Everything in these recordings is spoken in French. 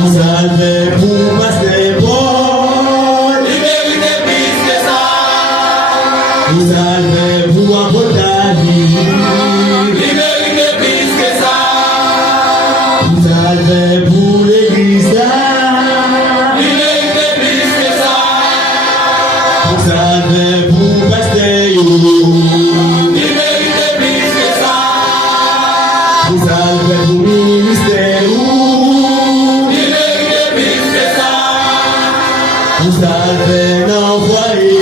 Vous avez pour passer bon. Libérité plus que ça. Vous avez pour apporter la vie. Libérité plus que ça. Vous avez pour l'église. Libérité plus que ça. Vous avez pour passer. Libérité plus que ça. Vous avez pour ministère. Libérité plus que ça. Vous avez envoyé.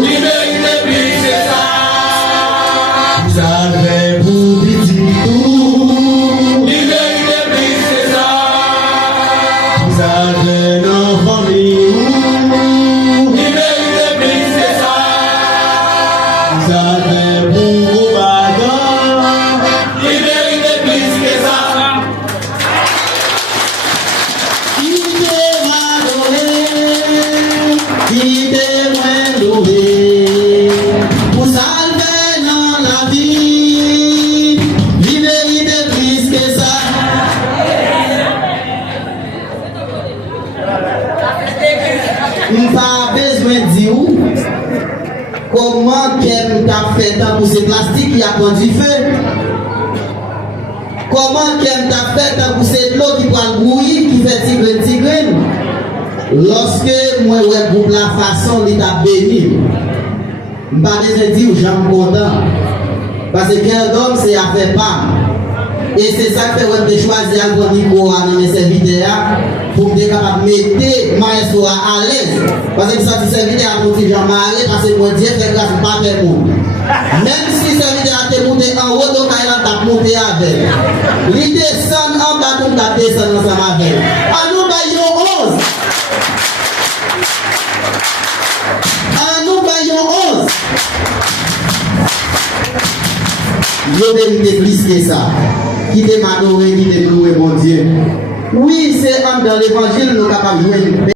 Libérité plus que ça. Vous avez pour petit tout. Libérité plus que ça. Vous avez nos familles. Libérité plus que ça. Vous avez pour vos bagages. Libérité plus que ça. Qui t'est loué, vous salvez dans la vie, libérité plus que ça. Nous pas besoin de dire comment qu'elle t'a fait pour ces plastiques qui a pris du feu. Comment qu'elle t'a fait pour cette eau qui prend bouillir, qui fait tigre. Lorsque moi ouais pour la façon il t'a béni, je ne pas dire j'aime content. Parce que qu'un homme c'est à faire pas. Et c'est ça que fait de choisir un bon micro dans mes serviteurs pour être capable de mettre maestro à l'aise. Parce que ça dit serviteur pour dire j'en marre parce que moi Dieu fait grâce pas faire monde. Même si serviteur a été monté en haut, donc il a monté avec. Il descend en bas, donc il descend ensemble avec. À nous baillons 11. À nous baillons 11. Je mérite plus que ça. Qui te m'adorer, qui te louer, mon Dieu. Oui, c'est dans l'évangile, nous sommes capables de jouer.